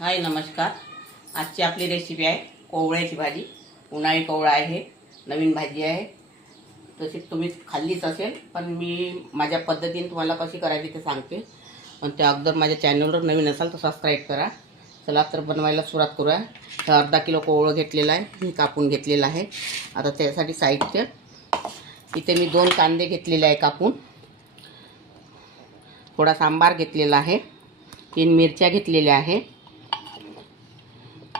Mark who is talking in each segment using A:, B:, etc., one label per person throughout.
A: हाय नमस्कार. आजची आपली रेसिपी आहे कोवळ्याची भाजी. उन्हाळी कोवळा आहे नवीन भाजी आहे. तशी तुम्ही खाल्लीच असेल पण मी माझ्या पद्धतीने तुम्हाला कशी करायची ते सांगते. पण त्या अगोदर माझ्या चॅनलवर नवीन असाल तर सबस्क्राईब करा. चला तर बनवायला सुरुवात करूया. तर अर्धा किलो कोवळं घेतलेलं आहे मी कापून घेतलेलं आहे. आता त्यासाठी साहित्य. इथे मी दोन कांदे घेतलेले आहे कापून. थोडा सांबार घेतलेला आहे. तीन मिरच्या घेतलेल्या आहे.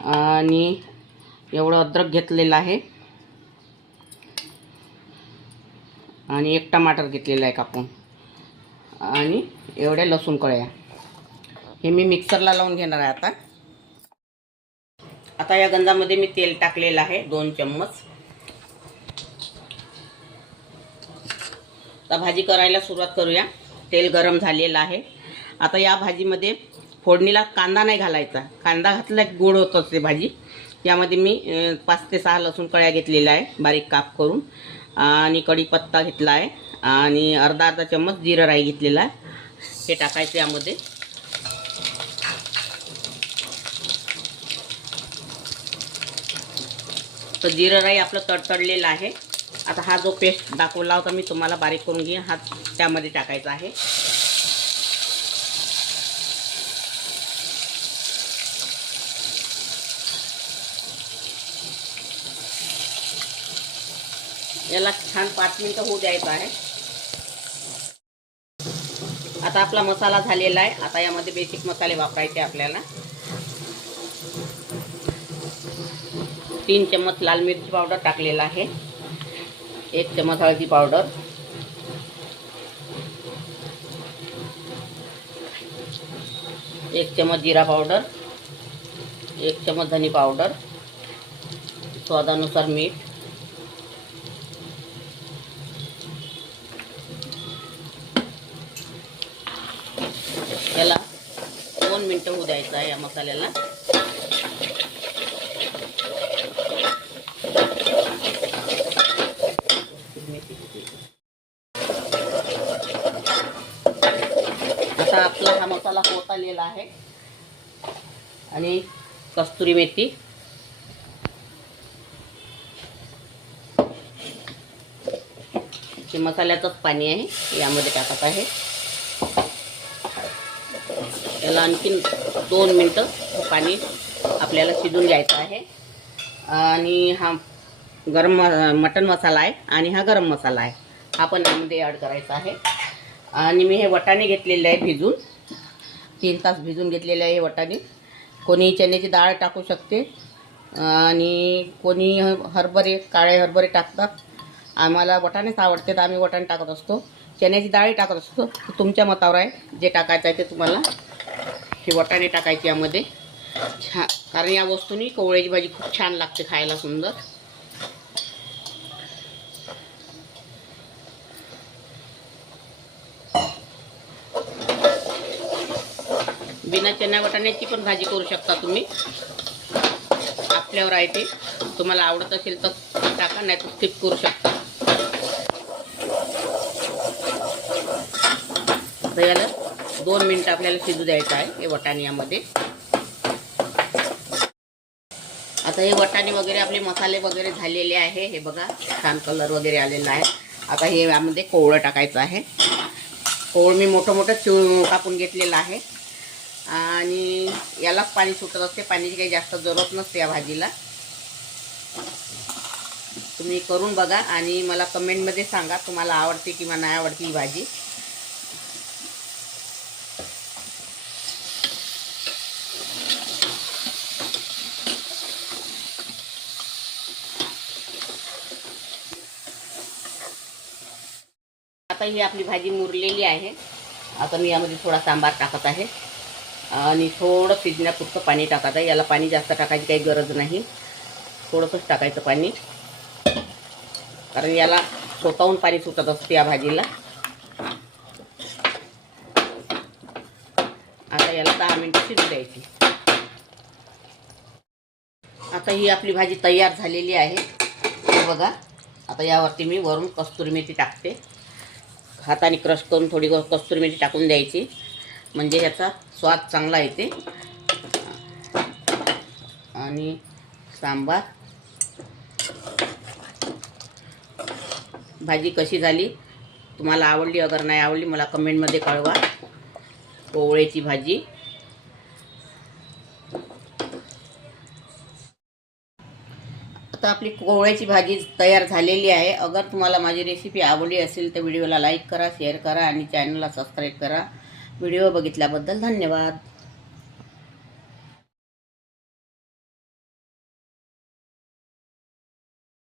A: आणि एवढं अद्रक घेतलेलं आहे. आणि एक टमाटर घेतलेला आहे कापून. आणि एवढ्या लसूण कळ्या. हे मी मिक्सरला लावून घेणार आहे आता. आता या गंजामध्ये मी तेल टाकलेलं आहे दोन चम्मच. आता भाजी करायला सुरुवात करूया. तेल गरम झालेलं आहे. आता या भाजीमध्ये फोडणीला कांदा नाही घालायचा. कांदा घातला की गोड होत असते भाजी. यामध्ये मी पाच ते सहा लसूण कळ्या घेतलेल्या आहे बारीक काप करून. आणि कढीपत्ता घेतला आहे. आणि अर्धा अर्धा चम्मच जिरं राई घेतलेला आहे. हे टाकायचं यामध्ये. तर जिरं राई आपलं तडतडलेलं आहे. आता हा जो पेस्ट दाखवला होता मी तुम्हाला बारीक करून घेईन हा त्यामध्ये टाकायचा आहे. याला छान पाच मिनिटं होऊ द्यायचं आहे. आता आपला मसाला झालेला आहे. आता यामध्ये बेसिक मसाले वापरायचे आपल्याला. तीन चम्मच लाल मिरची पावडर टाकलेला आहे. एक चम्मच हळदी पावडर एक चम्मच जिरा पावडर एक चम्मच धनी पावडर स्वादानुसार मीठ याला दोन मिनटं होऊ द्यायचं आहे या मसाल्याला. आता आपला हा मसाला होत आलेला आहे. आणि कस्तुरी मेथी. हे मसाल्याचंच पाणी आहे यामध्ये टाकत आहे. त्याला आणखीन दोन मिनटं पाणी आपल्याला शिजून घ्यायचं आहे. आणि हा गरम मटन मसाला आहे आणि हा गरम मसाला आहे. हा पण यामध्ये ॲड करायचा आहे. आणि मी हे वटाणे घेतलेले आहे भिजून. तीन तास भिजून घेतलेले आहे हे वटाणे. कोणी चण्याची डाळ टाकू शकते. आणि कोणी हरभरे काळे हरभरे टाकतात. आम्हाला वटाणेच आवडते तर आम्ही वटाणे टाकत असतो. चण्याची डाळही टाकत असतो. तुमच्या मतावर आहे. जे टाकायचं आहे ते तुम्हाला हे वटाणे टाकायचे यामध्ये. छान कारण या वस्तूनी कोवळ्याची भाजी खूप छान लागते खायला सुंदर. बिना चण्या वाटाण्याची पण भाजी करू शकता तुम्ही. आपल्यावर आहे ते. तुम्हाला आवडत असेल तर टाका नाही तर स्किप करू शकता. याला दोन मिनटं आपल्याला शिजू द्यायचं आहे हे वटाणे यामध्ये. आता हे वटाणे वगैरे आपले मसाले वगैरे झालेले आहे. हे बघा छान कलर वगैरे आलेला आहे. आता हे यामध्ये कोवळं टाकायचं आहे. कोवळ मी मोठं मोठं चिव कापून घेतलेलं आहे. आणि यालाच पाणी सुटत असते पाण्याची काही जास्त जरूरत नसते या भाजीला. तुम्ही करून बघा आणि मला कमेंटमध्ये सांगा तुम्हाला आवडते किंवा नाही आवडते ही भाजी. आता ही आपली भाजी मुरलेली आहे. आता मी यामध्ये थोडा सांबार टाकत आहे. आणि थोडं शिजण्यापुरतं पाणी टाकत आहे. याला पाणी जास्त टाकायची काही गरज नाही. थोडंसंच टाकायचं पाणी. कारण याला स्वतःहून पाणी सुटत असते या भाजीला. आता याला दहा मिनटं शिजू द्यायची. आता ही आपली भाजी तयार झालेली आहे. बघा. आता यावरती मी वरून कस्तुरी मेथी टाकते. हाताने क्रश करून थोडी कस्तुरी मिरची टाकून द्यायची. म्हणजे ह्याचा स्वाद चांगला येते. आणि सांबार. भाजी कशी झाली? तुम्हाला आवडली अगर नाही आवडली मला कमेंटमध्ये कळवा. कोवळ्याची भाजी. आता आपली कोवळ्याची भाजी तयार झालेली आहे. अगर तुम्हाला माझी रेसिपी आवडली असेल तर व्हिडिओला लाईक करा शेअर करा आणि चॅनलला सबस्क्राईब करा. व्हिडिओ बघितल्याबद्दल धन्यवाद.